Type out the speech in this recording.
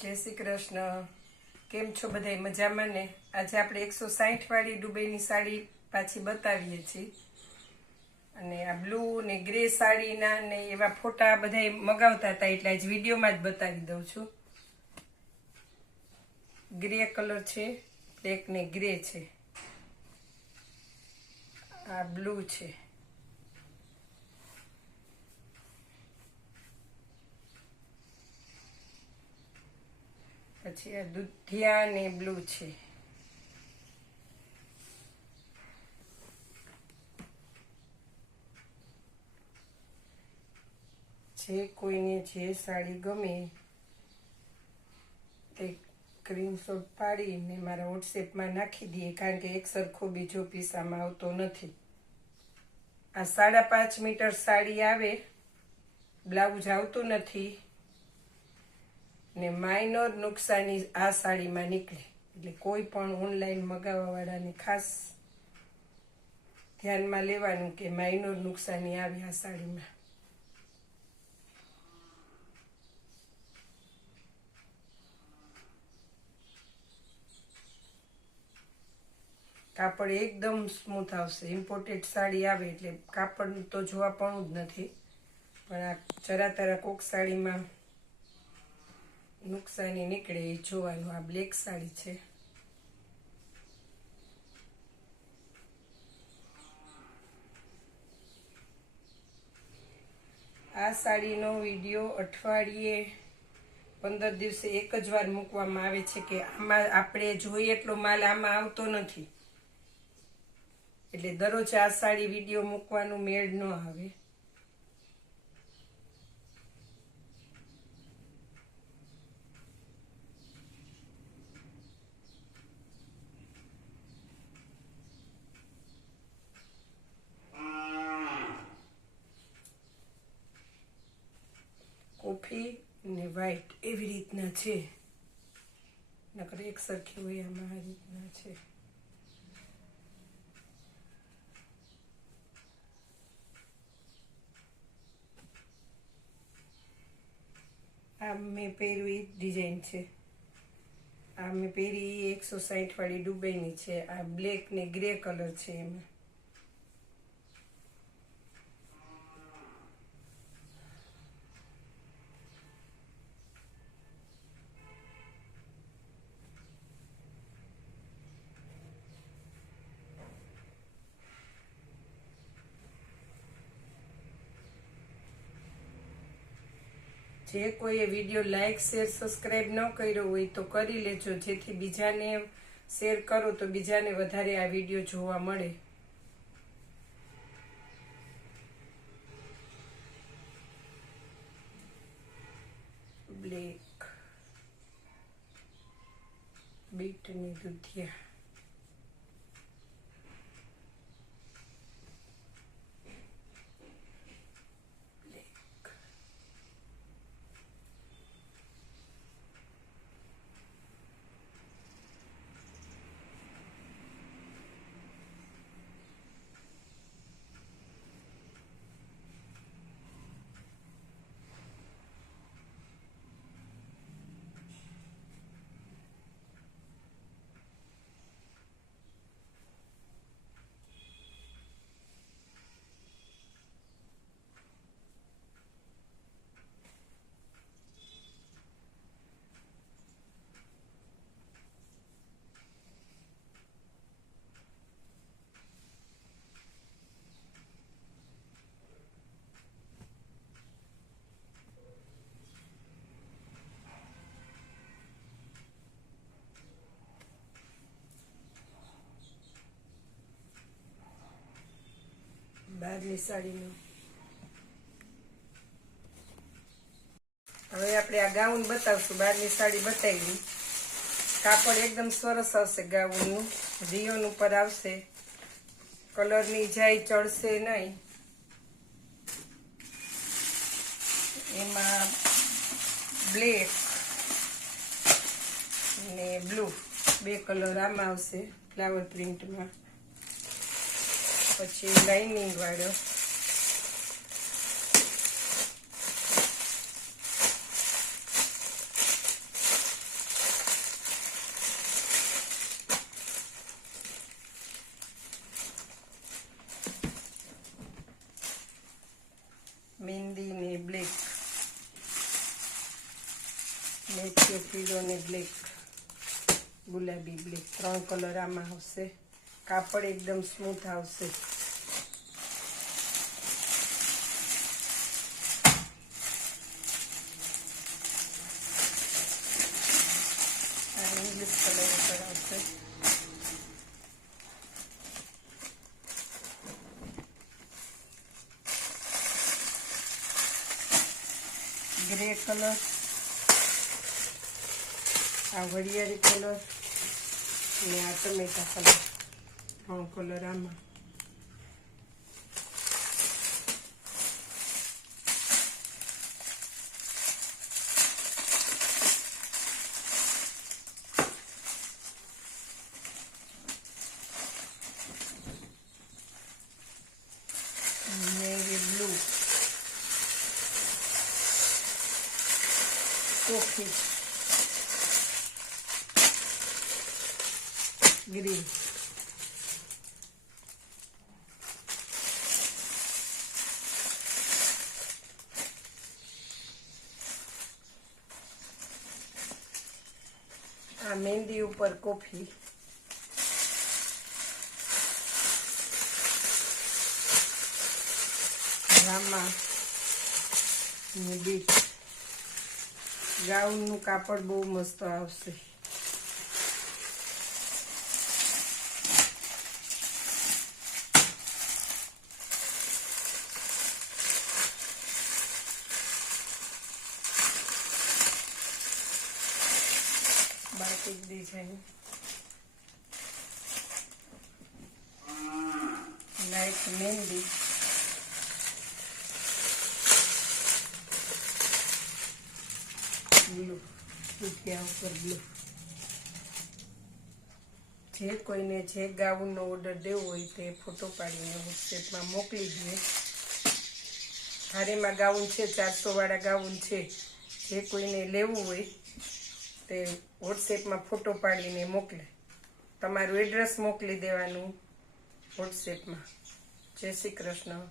जय श्री कृष्ण। केम छो बधाई मजामां ने? आज આપણે 160 વાળી દુબઈની સાડી પાછી બતાવીએ છીએ અને આ બ્લુ ને ગ્રે સાડીના ને એવા ફોટા બધાય મગાવતા હતા એટલે આજ વિડીયોમાં જ બતાવી દઉં છું। ગ્રે કલર છે, બ્લેક ને ગ્રે છે, આ બ્લુ છે, પછી આ દૂધિયા ને બ્લુ છે, જે કોઈને જે સાડી ગમે તે સ્ક્રીનશોટ પાડીને મારા વોટ્સએપમાં નાખી દઈએ, કારણ કે એક સરખો બીજો પીસ આમાં આવતો નથી। આ 5.5 મીટર સાડી આવે, બ્લાઉઝ આવતું નથી ને માઇનર નુકસાની આ સાડીમાં નીકળે, એટલે કોઈ પણ ઓનલાઈન મગાવવા વાળાને ખાસ ધ્યાનમાં લેવાનું કે માઇનર નુકસાની આવી આ સાડીમાં। કાપડ એકદમ સ્મૂથ આવશે। ઇમ્પોર્ટેડ સાડી આવે એટલે કાપડ તો જોવા પણ જ નથી, પણ આ જરા તરા કોક સાડીમાં નુકસાની નીકળે એ જોવાનું। આ બ્લેક સાડી છે, આ સાડીનો વિડીયો અઠવાડિયે 15 દિવસે એક જ વાર મૂકવામાં આવે છે કે આમાં આપણે જોઈએ એટલો માલ આમાં આવતો નથી, એટલે દરરોજ આ સાડી વિડીયો મૂકવાનું મેળ ન આવે। કોફી ને વ્હાઈટ એવી રીતના છે, નકર એક સરખી હોય આમાં આ રીતના છે। આ મેં પહેર્યું એ ડિઝાઇન છે, આ મેં પહેરી 160 વાળી દુબઈની છે। આ બ્લેક ને ગ્રે કલર છે, એમાં જે કોઈએ વિડીયો લાઈક શેર સબસ્ક્રાઈબ ન કર્યો હોય તો કરી લેજો, જેથી બીજાને શેર કરો તો બીજાને વધારે આ વિડીયો જોવા મળે। બ્લેક બીટની દૂધિયા, બહારની સાડીનું। હવે આપણે આ ગાઉન બતાવશું, બહારની સાડી બતાવી। કાપડ એકદમ સરસ આવશે, ગાઉનનું રિયોન ઉપર આવશે, કલરની જાય ચડશે નહીં। એમાં બ્લેક ને બ્લુ બે કલર આમાં આવશે ફ્લાવર પ્રિન્ટમાં, પછી લાઇનિંગ વાળો, મહેંદી ને બ્લેક, મેથીઓ પીળો ને બ્લેક, ગુલાબી બ્લેક, 3 કલર આમાં આવશે. કાપડ એકદમ સ્મૂથ આવશે. આ ઇંગ્લિશ કલર ઉપર આવશે. ગ્રે કલર, આ વરિયાળી કલર ને આ ટમેટા કલર, 3 કલર આમાં. નેવી બ્લુ, કોફી, ગ્રીન, આ મહેંદી ઉપર કોફી, રામા ને બીટ. ગાઉનનું કાપડ બહુ મસ્ત આવશે. બાટિક ડિઝાઇન, લાઈટ મહેંદી, બ્લુ, રૂપિયા ઉપર બ્લુ. જે કોઈને જે ગાઉનનો ઓર્ડર દેવો હોય તે ફોટો પાડીને વોટ્સએપમાં મોકલી દઈએ. હારેમાં ગાઉન છે, 400 વાળા ગાઉન છે. જે કોઈને લેવું હોય તે વોટ્સએપમાં ફોટો પાડીને મોકલે. તમારું એડ્રેસ મોકલી દેવાનું વોટ્સએપમાં. જય શ્રી કૃષ્ણ.